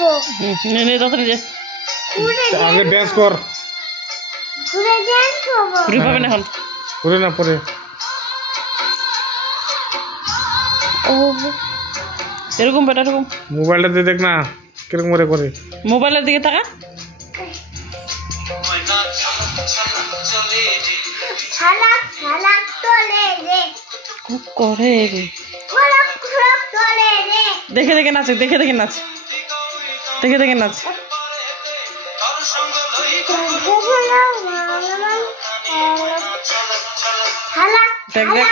খাবো নে নে তাড়াতাড়ি যা আগে ড্যান্স কর পুরো ডান্স খাবো পুরি পাবে না এখন পরে না পরে ও এরকম বেটা এরকম মোবাইলটা দিয়ে দেখ না কিরকম করে করে মোবাইলের দিকে তাকা ছালাক ছালাক তোলে রে খুব করে রে খড়ক খড়ক তোলে রে দেখে দেখে নাচ দেখে দেখে নাচ দেখে দেখে নাচ ছালাক দেখ দেখ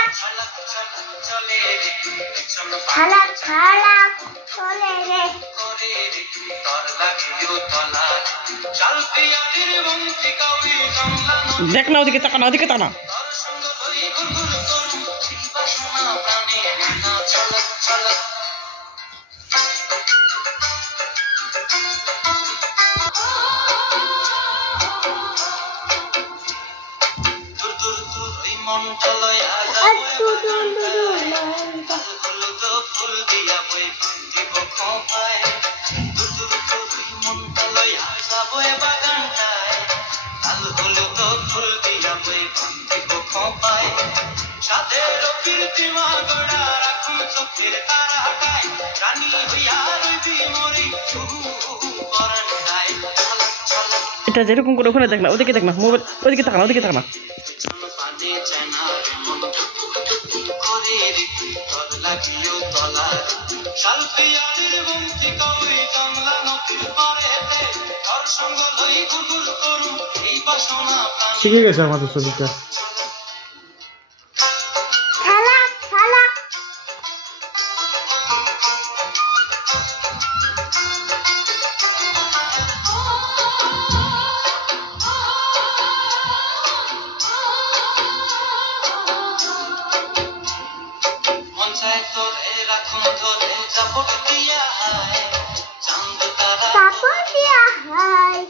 ছালাক ছালাক তোলে রে দেখ না ওদিকে তাকা না ওদিকে তাকা না এটা যেরকম করে ওখানে দেখ না ওদিকে দেখ না মোবাইল ওদিকে তাকা না ওদিকে তাকা না শিখে গেছে আমাদের ছবিটা ছালাক ছালাক তারপর দিয়া হাই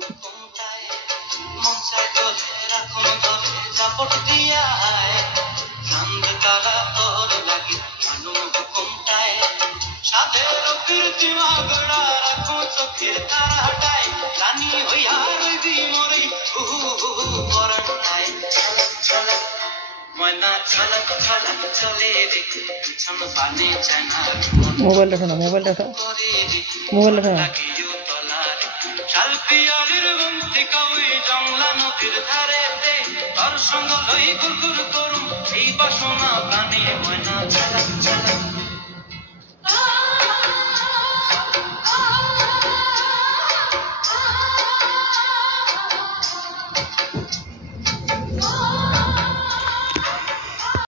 মোবাইল দেখো না মোবাইল দেখো মোবাইল দেখো না সঙ্গ লই গুরগুর করুম এই বাসনা প্রাণে ময়না